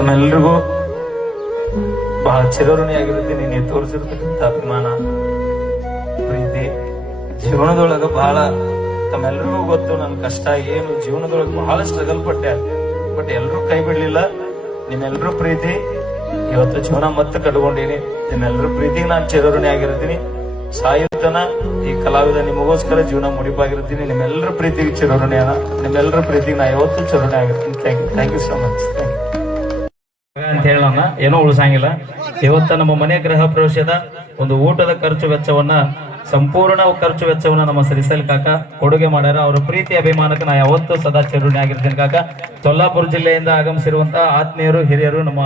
ತಮ್ಮೆಲ್ರಿಗೂ ಬಹಳ ಚಿರಋಣಿಯಾಗಿರುತ್ತೆ. ನೀನು ತೋರಿಸಿರ್ತಕ್ಕಂಥ ಅಭಿಮಾನ ಪ್ರೀತಿ ಜೀವನದೊಳಗ ಬಹಳ ತಮ್ಮೆಲ್ರಿಗೂ ಗೊತ್ತು. ನನ್ನ ಕಷ್ಟ ಏನು ಜೀವನದೊಳಗೆ ಬಹಳ ಸ್ಟ್ರಗಲ್ ಪಟ್ಟೆ, ಬಟ್ ಎಲ್ರೂ ಕೈ ಬಿಡ್ಲಿಲ್ಲ. ನಿಮ್ಮೆಲ್ಲರೂ ಪ್ರೀತಿ ಇವತ್ತು ಜೀವನ ಮತ್ತೆ ಕಟ್ಕೊಂಡೀನಿ. ನಿಮ್ಮೆಲ್ಲರೂ ಪ್ರೀತಿಗೆ ನಾನು ಚಿರಋಣಿ ಆಗಿರ್ತೀನಿ. ಸಾಯುತ್ತನ ಈ ಕಲಾವಿದ ನಿಮಗೋಸ್ಕರ ಜೀವನ ಮುಡಿಪಾಗಿರ್ತೀನಿ. ನಿಮ್ಮೆಲ್ಲರ ಪ್ರೀತಿಗೆ ಚಿರಋಣಿಯಾನ. ನಿಮ್ಮೆಲ್ಲರ ಪ್ರೀತಿಗೆ ನಾ ಯಾವತ್ತೂ ಚಿರಋಣಿ ಆಗಿರ್ತೀನಿ. ಥ್ಯಾಂಕ್ ಯು ಸೋ ಮಚ್ ಅಂತ ಹೇಳೋಣ. ಏನೋ ಉಳಿಸಂಗಿಲ್ಲ. ಇವತ್ತ ನಮ್ಮ ಮನೆ ಗೃಹ ಪ್ರವೇಶದ ಒಂದು ಊಟದ ಖರ್ಚು ವೆಚ್ಚವನ್ನ, ಸಂಪೂರ್ಣ ಖರ್ಚು ವೆಚ್ಚವನ್ನ ನಮ್ಮ ಶ್ರೀಶೈಲ್ ಕಾಕ ಕೊಡುಗೆ ಮಾಡ್ಯಾರ. ಅವರ ಪ್ರೀತಿ ಅಭಿಮಾನಕ್ಕೆ ನಾ ಯಾವತ್ತೂ ಸದಾ ಚಿರಋಣಿ ಆಗಿರ್ತೀನಿ ಕಾಕ. ಸೊಲ್ಲಾಪುರ ಜಿಲ್ಲೆಯಿಂದ ಆಗಮಿಸಿರುವಂತಹ ಆತ್ಮೀಯರು, ಹಿರಿಯರು, ನಮ್ಮ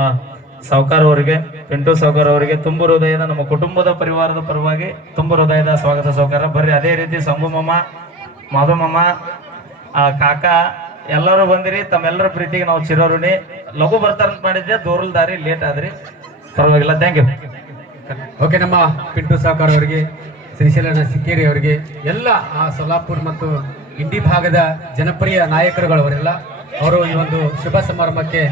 ಸಾವ್ಕಾರ್ ಅವರಿಗೆ, ಪಿಂಟು ಸಾವ್ಕಾರ್ ಅವರಿಗೆ ತುಂಬ ಹೃದಯದ, ನಮ್ಮ ಕುಟುಂಬದ ಪರಿವಾರದ ಪರವಾಗಿ ತುಂಬ ಹೃದಯದ ಸ್ವಾಗತ ಸಾವ್ಕಾರ. ಬರ್ರಿ. ಅದೇ ರೀತಿ ಸಂಭುಮಮ್ಮ, ಮಾಧವಮ್ಮ, ಕಾಕ ಎಲ್ಲರೂ ಬಂದಿರಿ. ತಮ್ಮೆಲ್ಲರ ಪ್ರೀತಿಗೆ ನಾವು ಚಿರಋಣಿ. ಲಘು ಬರ್ತಾರಂತ ಮಾಡಿದ್ದೆ, ದೂರಲ್ ದಾರಿ ಲೇಟ್ ಆದ್ರಿ, ಪರವಾಗಿಲ್ಲ. Thank you. ಓಕೆ. ನಮ್ಮ ಪಿಂಟು ಸಾವ್ಕಾರ್ ಅವರಿಗೆ, ಶ್ರೀಶೈಲ ಸಿಕ್ಕೇರಿ ಅವರಿಗೆ, ಎಲ್ಲ ಸೊಲ್ಲಾಪುರ ಮತ್ತು ಇಂಡಿ ಭಾಗದ ಜನಪ್ರಿಯ ನಾಯಕರುಗಳವರೆಲ್ಲ ಅವರು ಈ ಒಂದು ಶುಭ ಸಮಾರಂಭಕ್ಕೆ,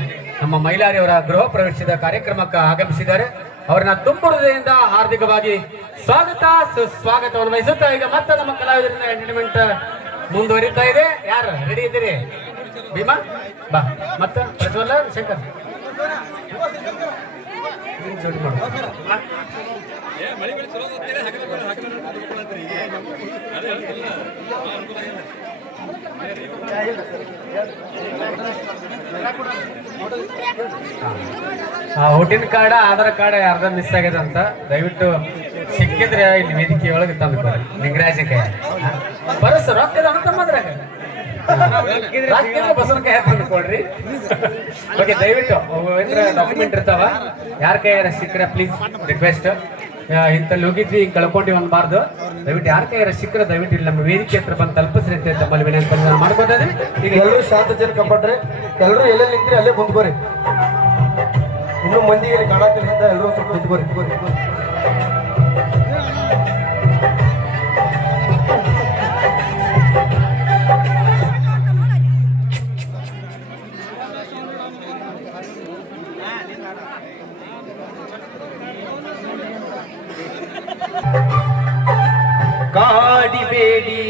ನಮ್ಮ ಮೈಲಾರಿ ಅವರ ಗೃಹ ಪ್ರವೇಶದ ಕಾರ್ಯಕ್ರಮಕ್ಕೆ ಆಗಮಿಸಿದ್ದಾರೆ. ಅವರನ್ನ ತುಂಬ ಹೃದಯದಿಂದ ಹಾರ್ದಿಕವಾಗಿ ಸ್ವಾಗತ ಸುಸ್ವಾಗತವನ್ನು ವಹಿಸುತ್ತಾ ಈಗ ಮತ್ತೆ ನಮ್ಮ ಕಲಾವಿದರಿಂದ ಎಂಟರ್ಟೈನ್ಮೆಂಟ್ ಮುಂದುವರಿತಾ ಇದೆ. ಯಾರು ರೆಡಿ ಇದ್ದೀರಿ? ಭೀಮಾ ಬಾ, ಮತ್ತ ಪ್ರಜ್ವಲ್ಲ, Shankar voting card, Aadhaar card ಯಾರ್ದ ಮಿಸ್ ಆಗ್ಯದ ಅಂತ ದಯವಿಟ್ಟು ಸಿಕ್ಕಿದ್ರೆ ಇಲ್ಲಿ ವೇದಿಕೆ ಒಳಗೆ ತಂದು ನಿಂಗರಾಜಕ್ಕೆ ಬರಸ ರೊಕ್ಕದ ಅಂತಂದ್ರಾಗ ಬಸವನಕಾಯಿ ತಂದು ಕೊಡ್ರಿ. ಓಕೆ. ದಯವಿಟ್ಟು ಡಾಕ್ಯುಮೆಂಟ್ ಇರ್ತಾವ, ಯಾರ ಕೈಯಾರ ಸಿಕ್ಕರೆ ಪ್ಲೀಸ್ ರಿಕ್ವೆಸ್ಟ್. ಇಂತಲ್ಲಿ ಹೋಗಿದ್ವಿ, ಹಿಂಗೆ ಕಳ್ಕೊಂಡಿ ಅನ್ಬಾರ್ದು. ದಯವಿಟ್ಟು ಯಾರ ಕೈಯಾರ ಸಿಕ್ಕರೆ ದಯವಿಟ್ಟು ಇಲ್ಲಿ ನಮ್ಮ ವೇದಿಕೆ ಹತ್ರ ಬಂದು ತಲುಪಿಸ್ರಿ ಅಂತ ತಮ್ಮಲ್ಲಿ ವಿನಂತಿ ಮಾಡ್ಕೊತಾ. ಈಗ ಎಲ್ಲರೂ ಶಾಂತ ಜನ ಕಂಪಟ್ರಿ, ಎಲ್ಲರೂ ಎಲ್ಲೆಲ್ಲಿ ನಿಂತ್ರಿ ಅಲ್ಲೇ ಕುಂತ್ಕೋರಿ. ಇನ್ನು ಮಂದಿಗೆ ಕಾಣಾಕಿಲ್ಲ ಅಂತ ಎಲ್ಲರೂ ಸ್ವಲ್ಪ ನಿಂತ್ಕೋರಿ. ಕಾಡಿಬೇಡಿ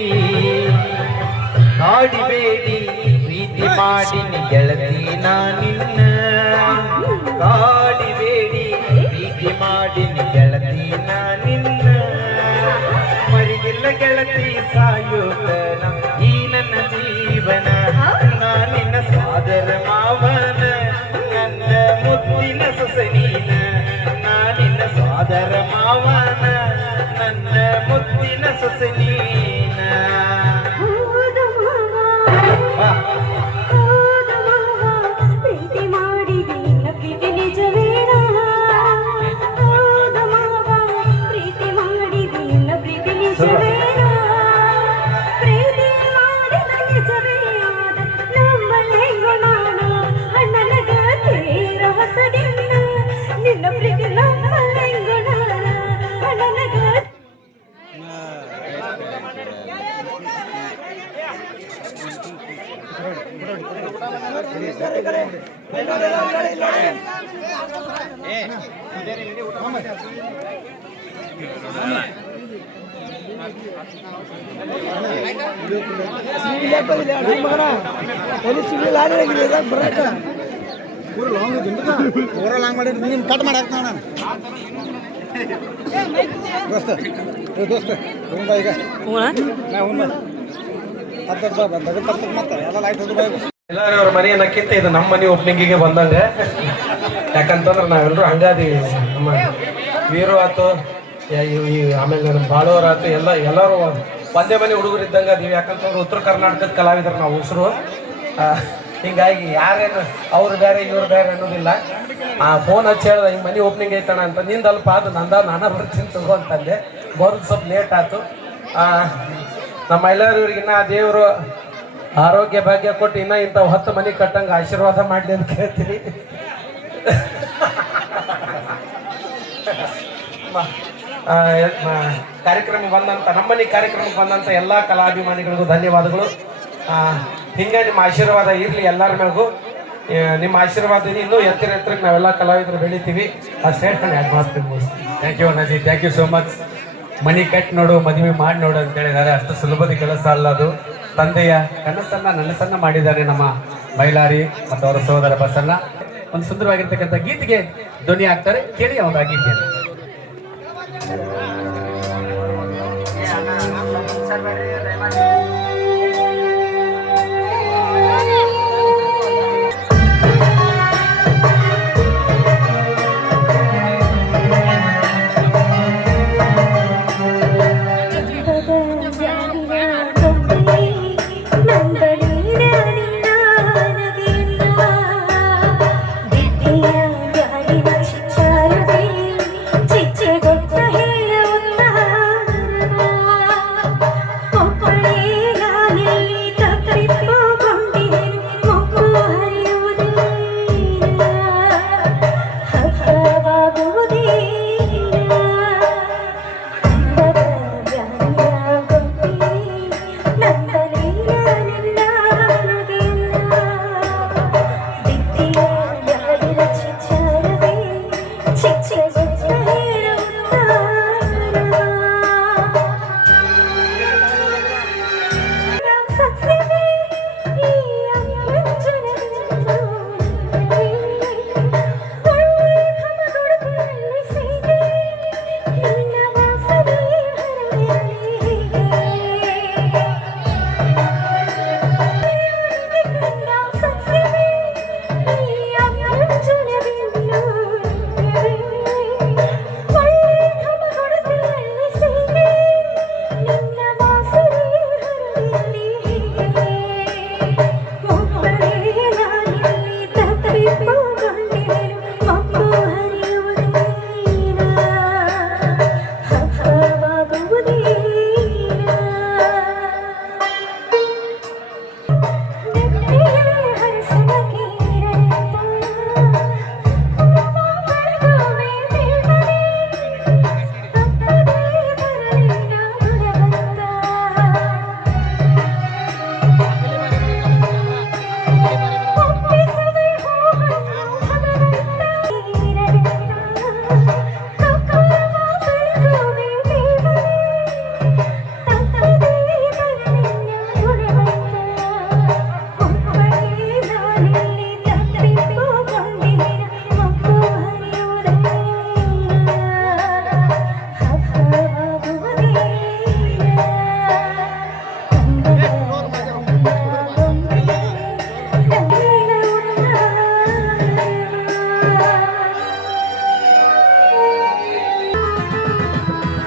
ಕಾಡಿಬೇಡಿ ಪ್ರೀತಿ ಮಾಡಿನಿ ಗೆಳತಿ ನಾನಿನ್ನ. ಕಾಡಿಬೇಡಿ ಪ್ರೀತಿ ಮಾಡಿನಿ ಗೆಳತಿ ನಾನಿನ್ನ. ಮರಿಗಿಲ್ಲ ಗೆಳತಿ ಸಾಯುತ್ತನ ಈ ನನ್ನ ಜೀವನ. ನಾನಿನ್ನ ಸಾದರ ಮಾವನ, ನನ್ನ ಮುದ್ದಿನ ಸೊಸನೀನ. ನಾನಿನ್ನ ಸಾದರ ಮಾವನ, ನನ್ನ ಮುದ್ದಿನ ಸೊಸನೀನ. ಪ್ರೀತಿ ಮಾಡಿದಿ ನಿನ್ನ ಪ್ರೀತಿ ನಿಜವೇನ? ಪ್ರೀತಿ ಮಾಡಿದಿ ನಿನ್ನ ಪ್ರೀತಿ ನಿಜವೇನ? ಪ್ರೀತಿ ಮಾಡಿದ ನಿಜವೇ ಆದ ನಮ್ಮಲ್ಲಿ ಗುಣಾನ. ನನಗ ತೀರ ಹೊಸದಿನ್ನ ನಿನ್ನ ಪ್ರೀತಿ ನಮ್ಮಲ್ಲಿ ಗುಣಾನ. ನನಗ ಕಟ್ ಮಾಡಾಕ ದೋಸ್ತ ದೋಸ್ತ ಈಗ ಎಲ್ಲಾರು ಅವ್ರ ಮನೆಯನ್ನಕ್ಕಿಂತ ಇದು ನಮ್ಮ ಮನೆ ಓಪನಿಂಗಿಗೆ ಬಂದಂಗ. ಯಾಕಂತಂದ್ರೆ ನಾವೆಲ್ಲರೂ ಹಂಗಾದೀವಿ. ನಮ್ಮ ವೀರು ಆತು, ಆಮೇಲೆ ನಮ್ಮ ಬಾಳೋರ್ ಆತು, ಎಲ್ಲರೂ ಒಂದೇ ಮನೆ ಹುಡುಗರು ಇದ್ದಂಗ ಅದೀವಿ. ಯಾಕಂತಂದ್ರೆ ಉತ್ತರ ಕರ್ನಾಟಕದ ಕಲಾವಿದರು ನಾವು ಉಸಿರು. ಹಿಂಗಾಗಿ ಯಾರೇನು ಅವ್ರು ಬೇರೆ ಇವ್ರು ಬೇರೆ ಅನ್ನೋದಿಲ್ಲ. ಫೋನ್ ಹಚ್ಚಿ ಹೇಳ್ದ ಹಿಂಗೆ ಮನೆ ಓಪನಿಂಗ್ ಐತಣ ಅಂತ. ನಿಂದಲ್ಪ ಅದು ನಾನ ಬರ್ತೀನಿ ತಗೋ ಅಂತಂದೆ. ಬರೋದು ಸ್ವಲ್ಪ ಲೇಟ್ ಆಯ್ತು. ನಮ್ಮ ಎಲ್ಲರಿಗಿನ್ನ ದೇವರು ಆರೋಗ್ಯ ಭಾಗ್ಯ ಕೊಟ್ಟು ಇನ್ನ ಇಂಥ 10 ಮನೆ ಕಟ್ಟಂಗೆ ಆಶೀರ್ವಾದ ಮಾಡಲಿ ಅಂತ ಕೇಳ್ತೀನಿ. ಕಾರ್ಯಕ್ರಮ ಬಂದಂಥ ನಮ್ಮನೆ ಕಾರ್ಯಕ್ರಮಕ್ಕೆ ಬಂದಂಥ ಎಲ್ಲ ಕಲಾಭಿಮಾನಿಗಳಿಗೂ ಧನ್ಯವಾದಗಳು. ಹಿಂಗೆ ನಿಮ್ಮ ಆಶೀರ್ವಾದ ಇರಲಿ ಎಲ್ಲರ ಮ್ಯಾಗೂ. ನಿಮ್ಮ ಆಶೀರ್ವಾದ ಇನ್ನೂ ಎತ್ತರಕ್ಕೆ ನಾವೆಲ್ಲ ಕಲಾವಿದರು ಬೆಳಿತೀವಿ ಅಷ್ಟೇ ನಾನು ಯಾಕೆ ಮಾಡ್ತೀನಿ ಮುಗಿಸ್ತೀನಿ. ಥ್ಯಾಂಕ್ ಯು ಅಣ್ಣಾಜಿ, thank you so much. Money cut ನೋಡು ಮದುವೆ ಮಾಡಿ ನೋಡು ಅಂತ ಹೇಳಿದ್ದಾರೆ. ಅಷ್ಟು ಸುಲಭದ ಕೆಲಸ ಅಲ್ಲ ಅದು. ತಂದೆಯ ಕನಸನ್ನ ನನಸನ್ನ ಮಾಡಿದ್ದಾರೆ ನಮ್ಮ ಬೈಲಾರಿ ಮತ್ತು ಅವರ ಸಹೋದರ ಬಸಣ್ಣ. ಒಂದು ಸುಂದರವಾಗಿರ್ತಕ್ಕಂಥ ಗೀತೆಗೆ ಧ್ವನಿ ಆಗ್ತಾರೆ, ಕೇಳಿ ಅವರ ಗೀತೆಯನ್ನು.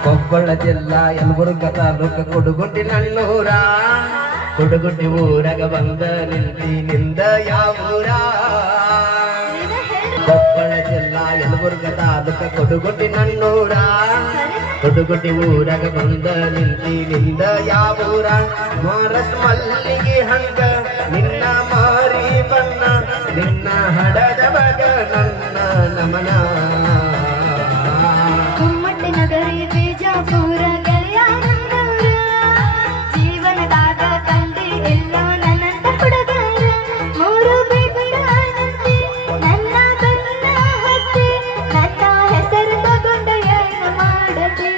ಕೊಪ್ಪಳ ಜಿಲ್ಲಾ ಯಲಬುರ್ಗ ತಾಲೂಕ ಕೊಡಗುಂಡಿ ನನ್ನೂರ ಕೊಡಗುಂಡಿ ಊರಾಗ ಬಂದ ನಿಂದ ಯಾವೂರ ಕೊಪ್ಪಳ ಜಿಲ್ಲಾ ಯಲಬುರ್ಗ ತಾಲೂಕ ಕೊಡಗುಂಡಿ ನನ್ನೂರ ಕೊಡಗುಂಡಿ ಊರಾಗ ಬಂದ ನಿಂದ ಯಾವೂರ ಮಹಾರಾಷ್ಟ್ರ ಮಲ್ಲಿಗೆ ಹಂಗ ನಿನ್ನ ಮಾರಿ ಬಣ್ಣ ನಿನ್ನ ಹಡದ ಬಗ ನನ್ನ ನಮನ ನಗರಿ ಬಿಜಾಪುರ ಗೆಳೆಯರನ್ನೂರ ಜೀವನದಾಗ ಕಂಡಿ ಇಲ್ಲ ನನ್ನಂತ ಹುಡುಗರ ಮೂರು ಬಿಟ್ಟಂತೆ ನನ್ನ ಕಣ್ಣ ಹತ್ತಿ ನನ್ನ ಹೆಸರು ತಗೊಂಡ ಏನು ಮಾಡದೆ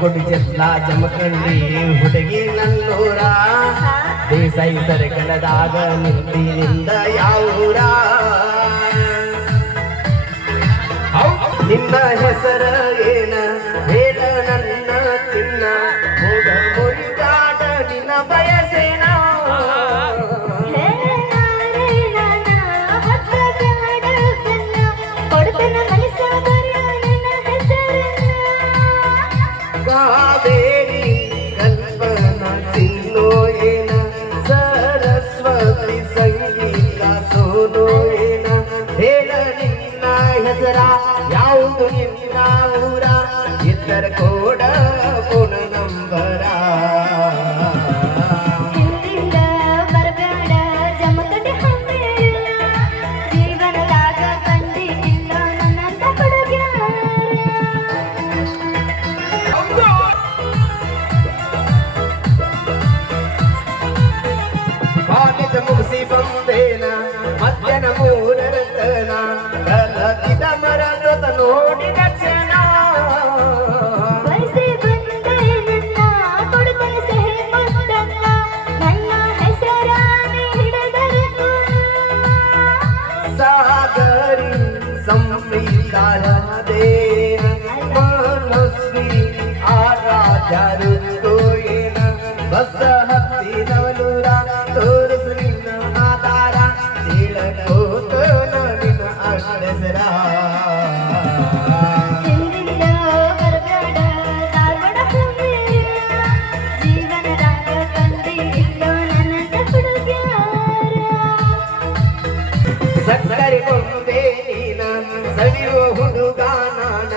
ಕೊಡಿ ಚೆಲ್ಲ ಜಮಖಂಡಿ ಹುಡುಗಿ ನನ್ನೂರ ದೇಸಾಯಿ ಸರಕಲದಾಗ ನಿಂದ ಯಾವೂರ ನಿನ್ನ ಹೆಸರ ಏನ ಹೇಳ ನನ್ನ ಚಿನ್ನ ಹೋಗ ಮುರಿದಾಟ ನಿನ್ನ ಬಯಸೇನ ಕಾವೇರಿ ಕಲ್ಪನಾ ಚಿನ್ನೋ ಏನ ಸರಸ್ವತಿ ಸಂಗೀತ ಸೋನೋ ಏನ ಹೇಳ ನಿನ್ನ ಹೆಸರ ಯಾವುದು ನಿನ್ನ ಊರ ಇತರ ಕೋಡ ಪುನ ನಂಬರ ಹಿಂದಿಂದ ಬರಬೇಡ ಜಮಕಡೆ ಹಮ್ಮೇಳ ಜೀವನದಾಗ ಕಂಡಿ ಇಲ್ಲ ನನ್ನಂತ ಹುಡುಗ್ಯಾರ ಕಾಲೇಜ ಮುಗಿಸಿ ಸಂದೇನ ಮಧ್ಯಾಹ್ನ ಮೂರರತನ ಕಲಕಿದ ಮರದ ನೋಡಿದ ಕ್ಷಣ ಬಯಸಿ ಬಂದೆ ನನ್ನ ಕೊಡುತ್ತನೆ ಸಹಿ ಮುತ್ತನ್ನ ನನ್ನ ಹೆಸರಾನೆ ಹಿಡಿದರನು ಸಾಗರಿ ಸಂಪ್ರೀತಾರಾಧೆ ಮನಸ್ವಿ ಆರಾಧ್ಯರು ತೋಯೇನ ಬಸ ಹತ್ತಿನವಲುರ ತೋರಿಸು ನಿನ್ನ ಆಧಾರ ತಿಳಕೋತ ನಿನ್ನ ಅಡ್ಡಸರ ಹಿಂದಿಲ್ಲ ಬರಬೇಡ ಧಾರವಾಡ ಹಮ್ಮೇರ ಜೀವನದಾಗ ಕಂಡಿಲ್ಲ ನನ್ನಂತ ಹುಡುಗ್ಯಾರ ಸಕ್ಕರೆ ಕೊಂಬೆ ನೀನ ಸವಿಯುವ ಹುಡುಗ ನಾನ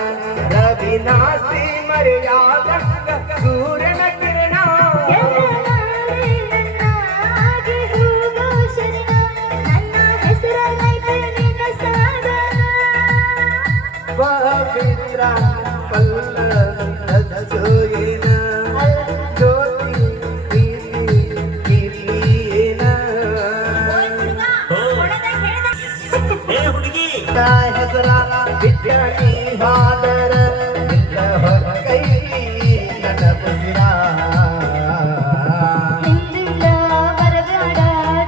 ರವಿನಾಸಿ ಮರೆಯಾದ ಸೂರ್ಯನ ಕಿರಣ ಎಲ್ಲನಾರೆ ನನ್ನ ಹಾಗೆ ಹೋಗೋ ಶರಣ ನನ್ನ ಹೆಸರಲ್ಲೈತೆ ನಿನ್ನ ಸಾಧನ ಪವಿತ್ರ ಪಲ್ಲವ ಜೋಯೇನ ಜ್ಯೋತಿ ಕಿರಿಯೇನ ಹೆಸರ ಬಿಟ್ಟಣಿ ಹಾದರ ಕೈ ನನ್ನ ಪುಸಿರ ಹಿಂದಿಲ್ಲ ಬರಬೇಡ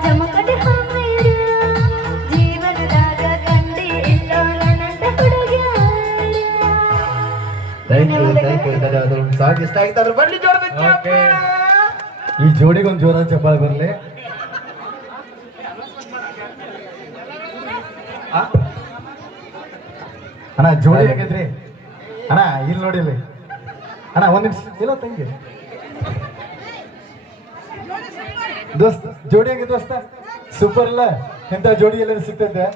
ಜಮಕಟಿ ಹಮ್ಮೇರ ಜೀವನದಾಗ ಕಂಡಿ ಇಲ್ಲ ನನ್ನಂತ ಹುಡುಗ್ಯಾರ ಥ್ಯಾಂಕ್ ಯು ಧನ್ಯವಾದಗಳು ಸಾಂಗ್ ಇಷ್ಟ ಆಗಿತ್ತು ಅದ್ರ ಬರ್ಲಿ ಜೋರದ ಓಕೆ. ಈ ಜೋಡಿಗೊಂದು ಜೋರಾದ ಚಪ್ಪಾಳೆ ಬರಲಿ. ಅಣ್ಣ ಜೋಡಿ ಹೇಗಿದ್ರಿ ಅಣ್ಣ? ಇಲ್ಲಿ ನೋಡಿ ಇಲ್ಲಿ ಅಣ್ಣ, ಒಂದ್ ನಿಮಿಷ ಇಲ್ಲ ತಂಗಿ ದೋಸ್ತ್, ಜೋಡಿ ಹೇಗೆ ದೋಸ್ತ? ಸೂಪರ್ ಇಲ್ಲ? ಎಂತ ಜೋಡಿ ಎಲ್ಲರೂ ಸಿಗ್ತೈತೆ?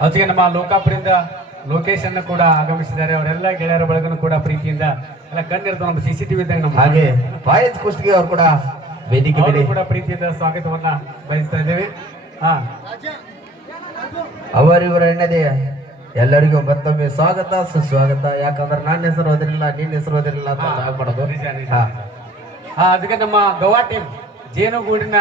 ಅದಕ್ಕೆ ನಮ್ಮ ಲೋಕಾಪುರದಿಂದ ಲೋಕೇಶ್ ಅನ್ನು ಕೂಡ ಆಗಮಿಸಿದ್ದಾರೆ. ಅವರೆಲ್ಲ ಗೆಳೆಯರ ಬಳಗನು ಕೂಡ ಪ್ರೀತಿಯಿಂದ ಎಲ್ಲ ಕಂಡಿರ್ತಾವ. ನಮ್ಮ CCTV ಇದ್ದಂಗೆ ನಮ್ಮ ಹಾಗೆ ವಾಯಸ್ ಕುಷ್ಟಗಿ ಅವ್ರು ಕೂಡ ವೇದಿಕೆ ಮೇಲೆ ಅವ್ರು ಕೂಡ ಪ್ರೀತಿಯಿಂದ ಸ್ವಾಗತವನ್ನ ಬಯಸ್ತಾ ಇದ್ದೇವೆ. ಹಾ, ಅವರಿವರ ಎಣ್ಣದೆ ಎಲ್ಲರಿಗೂ ಮತ್ತೊಮ್ಮೆ ಸ್ವಾಗತ ಸುಸ್ವಾಗತ. ಯಾಕಂದ್ರೆ ನನ್ನ ಹೆಸರು ಓದಿರಲಿಲ್ಲ, ನಿನ್ನ ಹೆಸರು ಓದಿರಲಿಲ್ಲ ಅಂತ ಆಗ್ಬಾರ್ದು. ನಿಜ ನಿಜ. ಹಾ. ಹಾ, ಅದಕ್ಕೆ ನಮ್ಮ ಗೋವಾ ಟೀಮ್ ಜೇನುಗೂಡಿನ